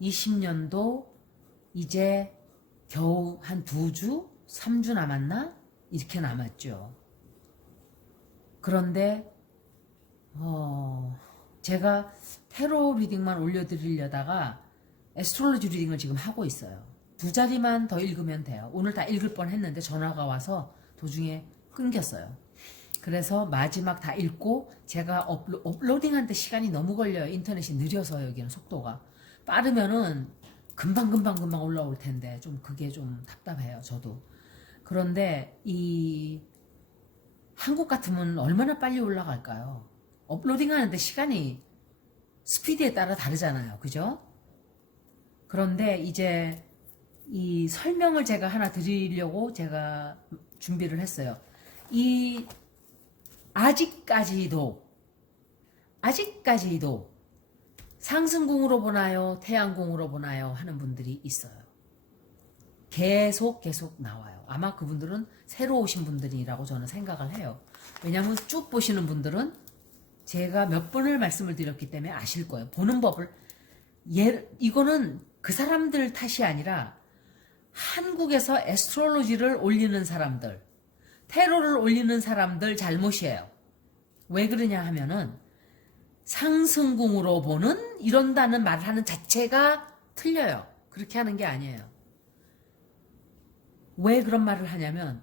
2020년도 이제 겨우 한 2주? 3주 남았나? 이렇게 남았죠. 그런데 제가 테로 리딩만 올려드리려다가 애스트롤로지 리딩을 지금 하고 있어요. 2자리만 더 읽으면 돼요. 오늘 다 읽을 뻔 했는데 전화가 와서 도중에 끊겼어요. 그래서 마지막 다 읽고 제가 업로딩하는데 시간이 너무 걸려요. 인터넷이 느려서 여기는 속도가. 빠르면은 금방 올라올 텐데 좀 그게 좀 답답해요. 저도. 그런데 이 한국 같으면 얼마나 빨리 올라갈까요? 업로딩하는데 시간이 스피드에 따라 다르잖아요. 그죠? 그런데 이제 이 설명을 제가 하나 드리려고 제가 준비를 했어요. 이 아직까지도 상승궁으로 보나요? 태양궁으로 보나요? 하는 분들이 있어요. 계속 나와요. 아마 그분들은 새로 오신 분들이라고 저는 생각을 해요. 왜냐하면 쭉 보시는 분들은 제가 몇 번을 말씀을 드렸기 때문에 아실 거예요. 보는 법을. 이거는 그 사람들 탓이 아니라 한국에서 애스트롤로지를 올리는 사람들, 테러를 올리는 사람들 잘못이에요. 왜 그러냐 하면은 상승궁으로 보는 이런다는 말을 하는 자체가 틀려요. 그렇게 하는 게 아니에요. 왜 그런 말을 하냐면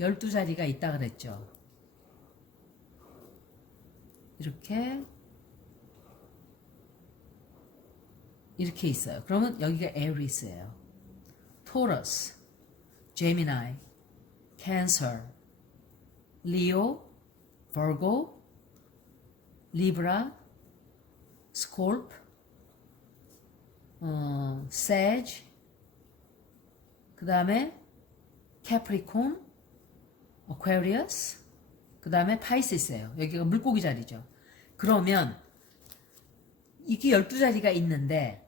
12자리가 있다 그랬죠. 이렇게 있어요. 그러면 여기가 에리스예요. 토러스, 제미나이, 캔서, 리오, 버고, 리브라, 스콜프, 세지, 그 다음에 캐프리콘, 어퀘리어스, 그 다음에 파이시스예요. 여기가 물고기 자리죠. 그러면 이게 12자리가 있는데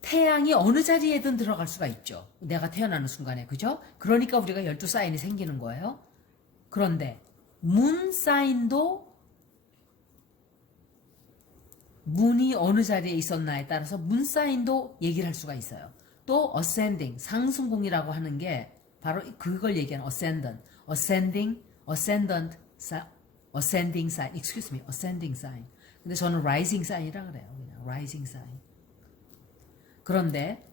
태양이 어느 자리에든 들어갈 수가 있죠. 내가 태어나는 순간에. 그죠? 그러니까 우리가 12사인이 생기는 거예요. 그런데 문 사인도 문이 어느 자리에 있었나에 따라서 문 사인도 얘기를 할 수가 있어요. 또 ascending, 상승궁이라고 하는 게 바로 그걸 얘기하는 ascending sign, ascending sign. 근데 저는 rising sign이라 그래요. 그냥 rising sign. 그런데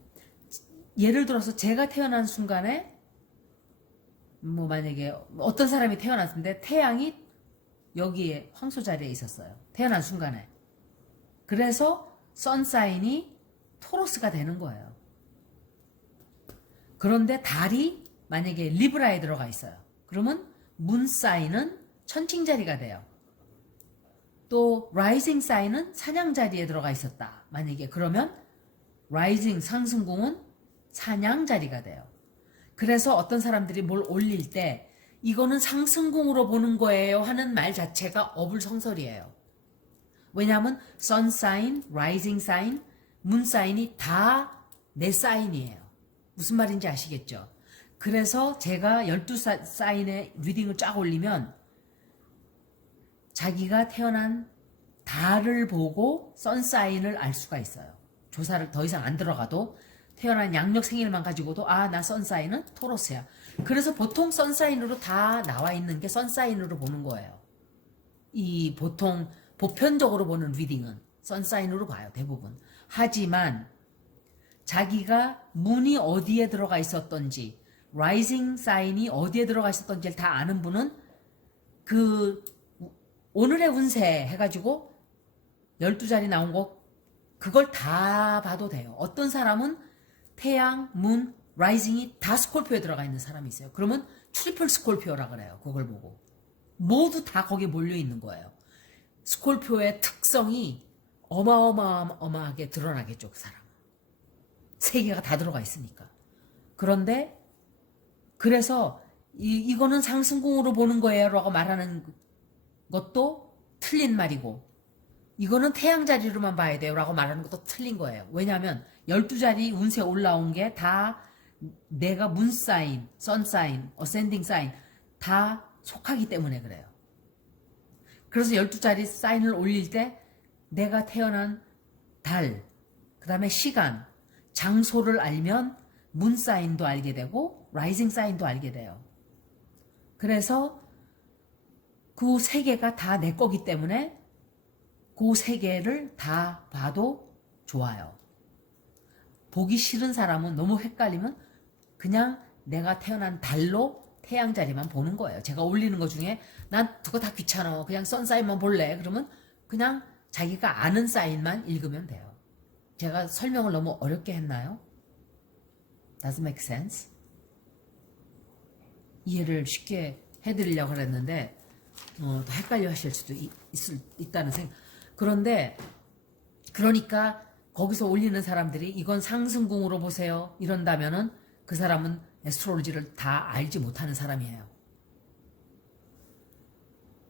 예를 들어서 제가 태어난 순간에 뭐 만약에 어떤 사람이 태어났는데 태양이 여기에 황소 자리에 있었어요. 태어난 순간에. 그래서 선사인이 토로스가 되는 거예요. 그런데 달이 만약에 리브라에 들어가 있어요. 그러면 문사인은 천칭자리가 돼요. 또 라이징 사인은 사냥자리에 들어가 있었다. 만약에 그러면 라이징 상승궁은 사냥자리가 돼요. 그래서 어떤 사람들이 뭘 올릴 때 이거는 상승궁으로 보는 거예요 하는 말 자체가 어불성설이에요. 왜냐하면 sun sign, rising sign, moon sign이 다 내 사인이에요. 무슨 말인지 아시겠죠? 그래서 제가 12사인의 리딩을 쫙 올리면 자기가 태어난 달을 보고 sun sign을 알 수가 있어요. 조사를 더 이상 안 들어가도 태어난 양력 생일만 가지고도 나 sun sign은 토로스야. 그래서 보통 sun sign으로 다 나와 있는 게 sun sign으로 보는 거예요. 이 보통 보편적으로 보는 리딩은 sun sign으로 봐요. 대부분. 하지만 자기가 문이 어디에 들어가 있었던지 rising sign이 어디에 들어가 있었던지를 다 아는 분은 그 오늘의 운세 해가지고 12자리 나온 거 그걸 다 봐도 돼요. 어떤 사람은 태양, 문, 라이징이 다 스콜피오에 들어가 있는 사람이 있어요. 그러면 트리플 스콜피오라 그래요. 그걸 보고. 모두 다 거기에 몰려 있는 거예요. 스콜피오의 특성이 어마어마하게 드러나겠죠. 그 사람은. 세 개가 다 들어가 있으니까. 그런데 그래서 이거는 상승궁으로 보는 거예요 라고 말하는 것도 틀린 말이고 이거는 태양 자리로만 봐야 돼요 라고 말하는 것도 틀린 거예요. 왜냐하면 12자리 운세 올라온 게 다 내가 문 사인, 선 사인, 어센딩 사인 다 속하기 때문에 그래요. 그래서 12자리 사인을 올릴 때 내가 태어난 달, 그 다음에 시간, 장소를 알면 문 사인도 알게 되고 라이징 사인도 알게 돼요. 그래서 그 세 개가 다 내 거기 때문에 그 세 개를 다 봐도 좋아요. 보기 싫은 사람은 너무 헷갈리면 그냥 내가 태어난 달로 태양 자리만 보는 거예요. 제가 올리는 것 중에 난 그거 다 귀찮아. 그냥 선사인만 볼래. 그러면 그냥 자기가 아는 사인만 읽으면 돼요. 제가 설명을 너무 어렵게 했나요? Doesn't make sense? 이해를 쉽게 해드리려고 그랬는데 또 헷갈려 하실 수도 있다는 생각. 그런데 그러니까 거기서 올리는 사람들이 이건 상승궁으로 보세요 이런다면은 그 사람은 애스트롤로지를 다 알지 못하는 사람이에요.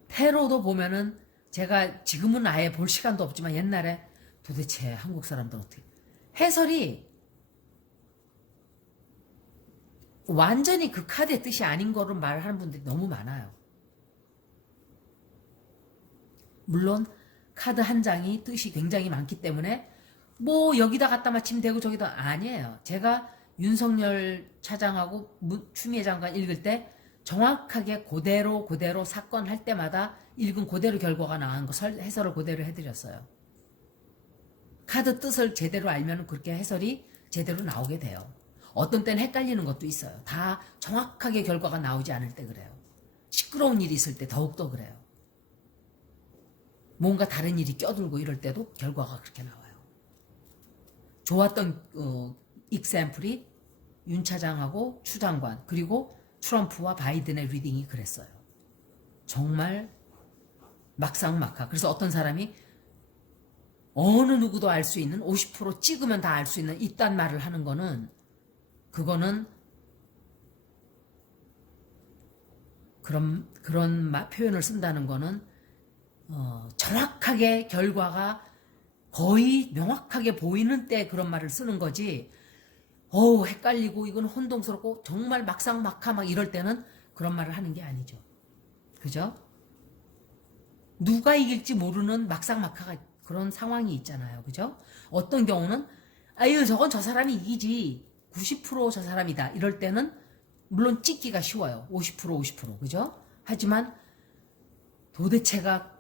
테로도 보면은 제가 지금은 아예 볼 시간도 없지만 옛날에 도대체 한국 사람들 어떻게 해설이 완전히 그 카드의 뜻이 아닌 거를 말하는 분들이 너무 많아요. 물론 카드 한 장이 뜻이 굉장히 많기 때문에 뭐 여기다 갖다 맞추면 되고 저기다 아니에요. 제가 윤석열 차장하고 추미애 장관 읽을 때 정확하게 그대로 사건 할 때마다 읽은 그대로 결과가 나온 거 해설을 그대로 해드렸어요. 카드 뜻을 제대로 알면 그렇게 해설이 제대로 나오게 돼요. 어떤 때는 헷갈리는 것도 있어요. 다 정확하게 결과가 나오지 않을 때 그래요. 시끄러운 일이 있을 때 더욱더 그래요. 뭔가 다른 일이 껴들고 이럴 때도 결과가 그렇게 나와요. 좋았던 익샘플이 윤 차장하고 추 장관 그리고 트럼프와 바이든의 리딩이 그랬어요. 정말 막상막하. 그래서 어떤 사람이 어느 누구도 알 수 있는 50% 찍으면 다 알 수 있는 이딴 말을 하는 거는 그거는 그런 표현을 쓴다는 거는 정확하게 결과가 거의 명확하게 보이는 때 그런 말을 쓰는 거지. 헷갈리고 이건 혼동스럽고 정말 막상막하 막 이럴 때는 그런 말을 하는 게 아니죠. 그죠? 누가 이길지 모르는 막상막하가 그런 상황이 있잖아요. 그죠? 어떤 경우는 아유 저건 저 사람이 이기지 90%저 사람이다 이럴 때는 물론 찍기가 쉬워요. 50% 그죠? 하지만 도대체가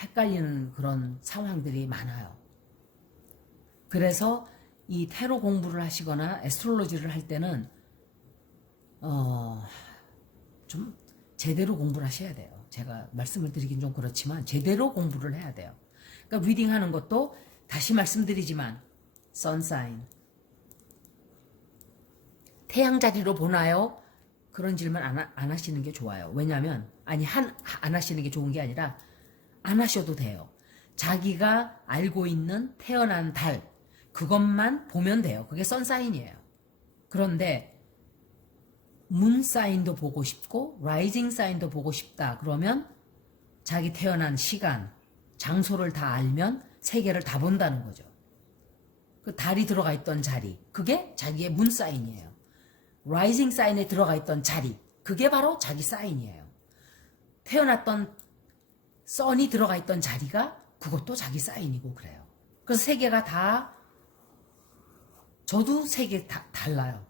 헷갈리는 그런 상황들이 많아요. 그래서 이 테로 공부를 하시거나 애스트롤로지를 할 때는 좀 제대로 공부를 하셔야 돼요. 제가 말씀을 드리긴 좀 그렇지만 제대로 공부를 해야 돼요. 그러니까 리딩하는 것도 다시 말씀드리지만 선사인 태양 자리로 보나요? 그런 질문 안 하시는 게 좋아요. 왜냐하면 안 하시는 게 좋은 게 아니라 안 하셔도 돼요. 자기가 알고 있는 태어난 달 그것만 보면 돼요. 그게 선사인이에요. 그런데 문 사인도 보고 싶고 라이징 사인도 보고 싶다. 그러면 자기 태어난 시간, 장소를 다 알면 세 개를 다 본다는 거죠. 그 달이 들어가 있던 자리, 그게 자기의 문 사인이에요. 라이징 사인에 들어가 있던 자리, 그게 바로 자기 사인이에요. 태어났던 선이 들어가 있던 자리가 그것도 자기 사인이고 그래요. 그래서 세 개가 다 저도 세 개 다 달라요.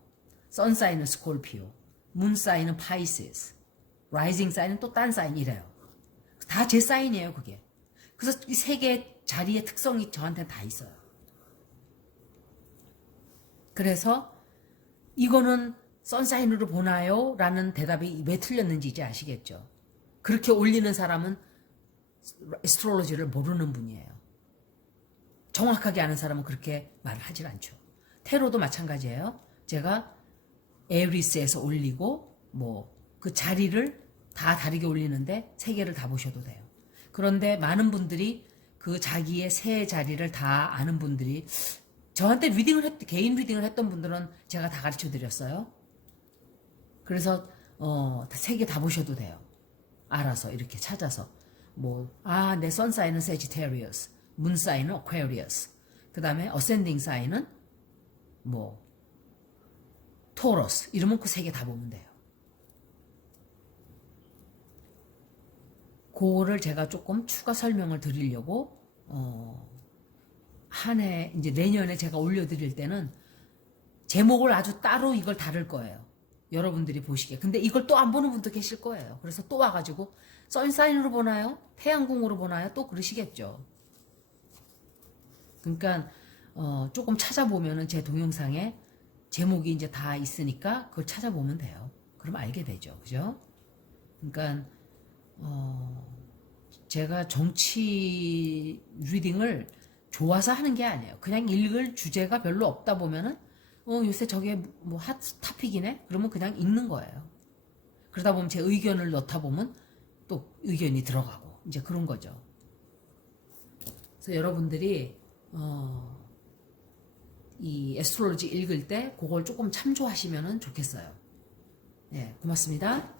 선 사인은 스콜피오, 문 사인은 파이시스, 라이징 사인은 또 딴 사인이래요. 다 제 사인이에요, 그게. 그래서 이 세 개의 자리의 특성이 저한테 다 있어요. 그래서 이거는 선 사인으로 보나요? 라는 대답이 왜 틀렸는지 이제 아시겠죠? 그렇게 올리는 사람은 애스트롤로지를 모르는 분이에요. 정확하게 아는 사람은 그렇게 말을 하질 않죠. 테로도 마찬가지예요. 제가 에리스에서 올리고 그 자리를 다 다르게 올리는데 세 개를 다 보셔도 돼요. 그런데 많은 분들이 그 자기의 세 자리를 다 아는 분들이 저한테 개인 리딩을 했던 분들은 제가 다 가르쳐 드렸어요. 그래서 세 개 다 보셔도 돼요. 알아서 이렇게 찾아서 내 선 사인은 세지테리어스, 문 사인은 어퀘리어스, 그 다음에 어센딩 사인은 토러스 이러면 그 세 개 다 보면 돼요. 그거를 제가 조금 추가 설명을 드리려고 한 해 이제 내년에 제가 올려드릴 때는 제목을 아주 따로 이걸 다룰 거예요. 여러분들이 보시기에. 근데 이걸 또 안 보는 분도 계실 거예요. 그래서 또 와가지고 선사인으로 보나요? 태양궁으로 보나요? 또 그러시겠죠. 그러니까 조금 찾아보면은 제 동영상에 제목이 이제 다 있으니까 그걸 찾아보면 돼요. 그럼 알게 되죠. 그죠? 그러니까 제가 정치 리딩을 좋아서 하는 게 아니에요. 그냥 읽을 주제가 별로 없다 보면은 요새 저게 뭐 핫 토픽이네? 그러면 그냥 읽는 거예요. 그러다 보면 제 의견을 넣다 보면 또 의견이 들어가고 이제 그런 거죠. 그래서 여러분들이 이 에스트로로지 읽을 때 그걸 조금 참조하시면 좋겠어요. 예, 고맙습니다.